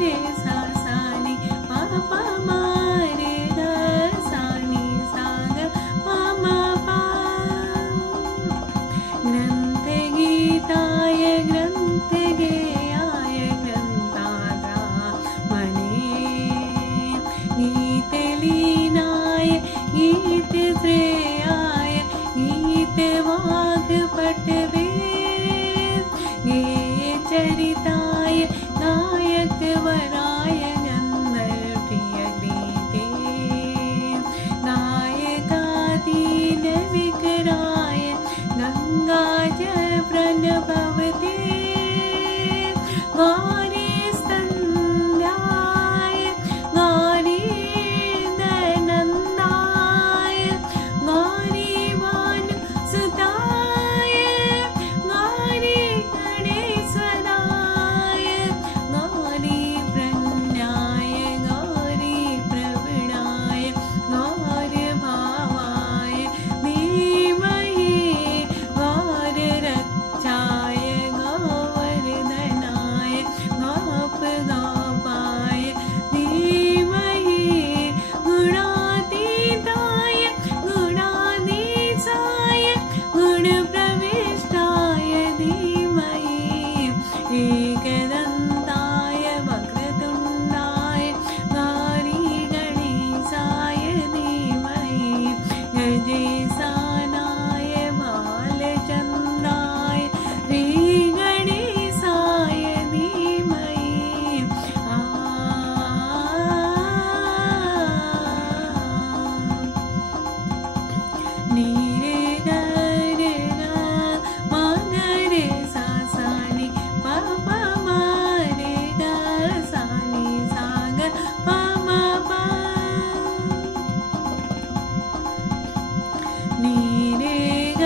रे सा सा नि पा पा मा रे ग सा नि सा ग पा मा पा ग्रंथगीताय ग्रंथगेयाय ग्रंथागामने गीतलीनाय गीतश्रेयाय गीतवाग्भटवे चरिताय नायकवराय गन्धर्वप्रियगीते नायकादीनविकराय गङ्गाजलप्रणभवते गौरी सन्ध्याय गौरीनन्दनाय गौरीवानुसुताय गौरी गणेश्वराय गौरीप्रज्ञाय गौरीप्रवीणाय गौरभावाय धीमहि गौररक्षाय गौवर्धनाय गोपगोपाय धीमहि गुणातीताय गुणाधीशाय गुणप्रविष्टाय धीमहि एकदन्ताय वक्रतुण्डाय गौरीगणेशाय धीमहि गजेशानाय बालचन्द्राय श्रीगणेशाय धीमहि नीरे ग रे ग मा ग रे सा सा नि पा पा मा रे ग सा नि सा ग पा मा पा नीरे ग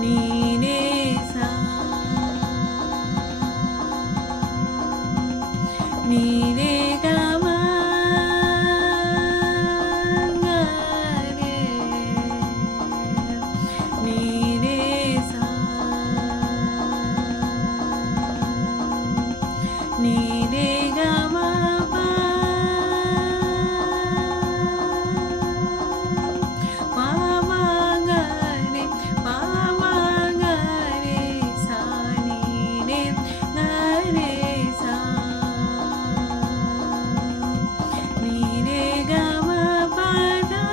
नीरे सा नीरे ग मा ग रे नीरे सा नीरे ग मा पा पा मा ग रे पा मा ग रे सा नीरे ग रे सा नीरे ग मा पा धा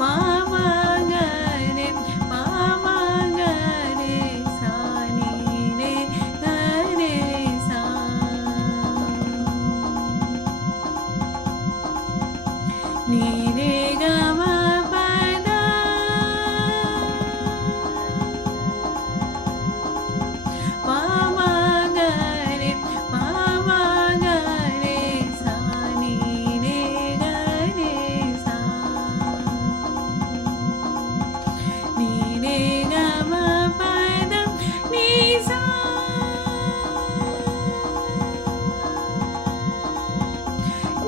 पा मा ग रे पा मा ग रे सा नीरे ग रे सा नीरे ग मा पा धा पा मा ग रे पा मा ग रे सा नीरे ग रे सा नीरे ग मा पा धा नि सा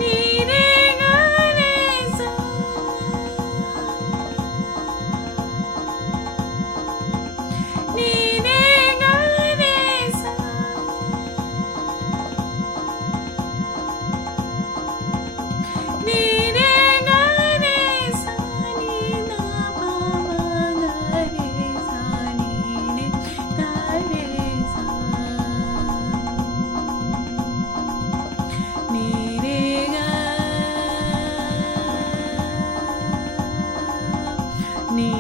नीरे ग रे सा नीरे ग रे सा नीरे ग रे सा नि धा पा मा ग रे सा नीरे ग रे सा नीरे ग नी